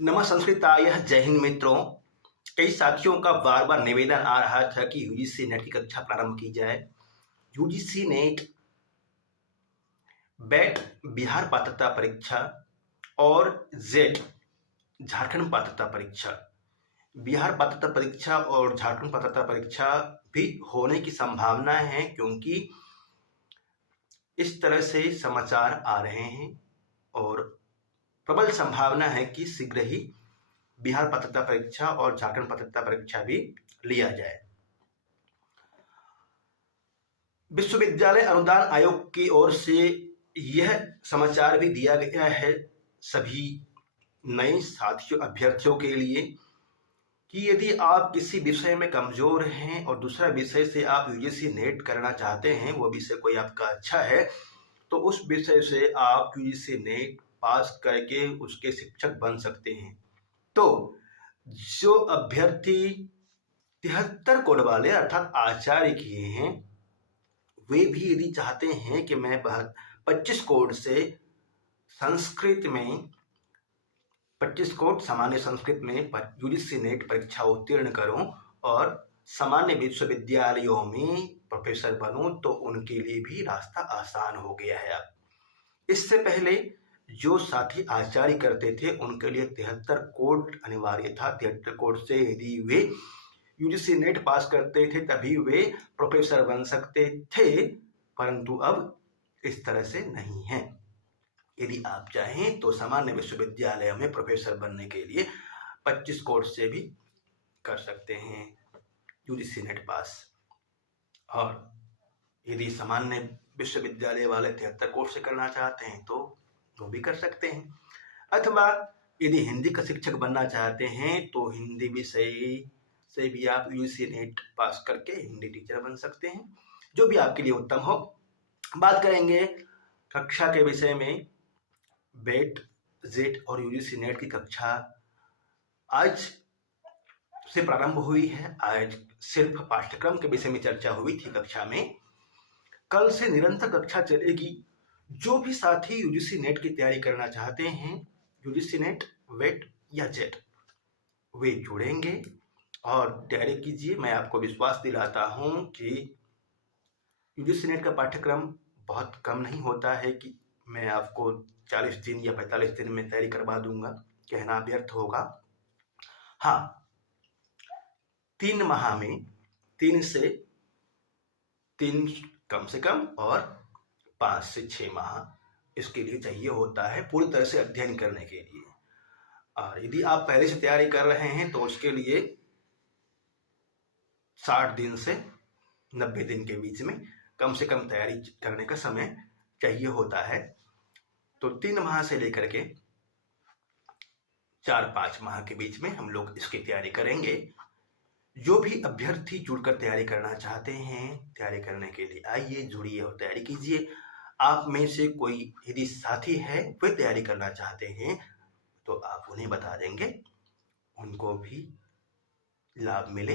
नमः संस्कृताय जय हिंद मित्रों। कई साथियों का बार बार निवेदन आ रहा था कि यूजीसी नेट की कक्षा प्रारंभ की जाए। यूजीसी नेट बैट बिहार पात्रता परीक्षा और जेट झारखंड पात्रता परीक्षा, बिहार पात्रता परीक्षा और झारखंड पात्रता परीक्षा भी होने की संभावना है, क्योंकि इस तरह से समाचार आ रहे हैं और प्रबल संभावना है कि शीघ्र ही बिहार पात्रता परीक्षा और झारखंड पात्रता परीक्षा भी लिया जाए। विश्वविद्यालय अनुदान आयोग की ओर से यह समाचार भी दिया गया है सभी नए साथियों अभ्यर्थियों के लिए कि यदि आप किसी विषय में कमजोर हैं और दूसरा विषय से आप यूजीसी नेट करना चाहते हैं, वो विषय कोई आपका अच्छा है, तो उस विषय से आप यूजीसी नेट पास करके उसके शिक्षक बन सकते हैं। तो जो अभ्यर्थी 73 कोड वाले अर्थात आचार्य किए हैं, वे भी यदि चाहते हैं कि मैं 25 कोड से संस्कृत में 25 कोड सामान्य संस्कृत में यूजीसी नेट परीक्षा उत्तीर्ण करूं और सामान्य विश्वविद्यालयों में प्रोफेसर बनूं, तो उनके लिए भी रास्ता आसान हो गया है। अब इससे पहले जो साथी आचार्य करते थे उनके लिए 73 कोड अनिवार्य था। 73 कोड से यदि वे यूजीसी नेट पास करते थे तभी वे प्रोफेसर बन सकते थे, परंतु अब इस तरह से नहीं है। यदि आप चाहें तो सामान्य विश्वविद्यालय में प्रोफेसर बनने के लिए 25 कोड से भी कर सकते हैं यूजीसी नेट पास, और यदि सामान्य विश्वविद्यालय वाले 73 कोड से करना चाहते हैं तो वो भी कर सकते हैं। अथवा यदि हिंदी का शिक्षक बनना चाहते हैं तो हिंदी विषय से भी आप यूजीसी नेट पास करके हिंदी टीचर बन सकते हैं, जो भी आपके लिए उत्तम हो। बात करेंगे कक्षा के विषय में। बेट, जेट और यूजीसी नेट की कक्षा आज से प्रारंभ हुई है। आज सिर्फ पाठ्यक्रम के विषय में चर्चा हुई थी कक्षा में। कल से निरंतर कक्षा चलेगी। जो भी साथी यूजीसी नेट की तैयारी करना चाहते हैं, यूजीसी नेट, वेट या जेट, वे जुड़ेंगे और तैयारी कीजिए। मैं आपको विश्वास दिलाता हूं कि यूजीसी नेट का पाठ्यक्रम बहुत कम नहीं होता है कि मैं आपको 40 दिन या 45 दिन में तैयारी करवा दूंगा, कहना व्यर्थ होगा। हाँ, 3 माह में 3 कम से कम और 5 से 6 माह इसके लिए चाहिए होता है पूरी तरह से अध्ययन करने के लिए। और यदि आप पहले से तैयारी कर रहे हैं तो उसके लिए 60 दिन से 90 दिन के बीच में कम से कम तैयारी करने का समय चाहिए होता है। तो 3 माह से लेकर के 4-5 माह के बीच में हम लोग इसकी तैयारी करेंगे। जो भी अभ्यर्थी जुड़कर तैयारी करना चाहते हैं, तैयारी करने के लिए आइए, जुड़िए और तैयारी कीजिए। आप में से कोई यदि साथी है वे तैयारी करना चाहते हैं तो आप उन्हें बता देंगे, उनको भी लाभ मिले।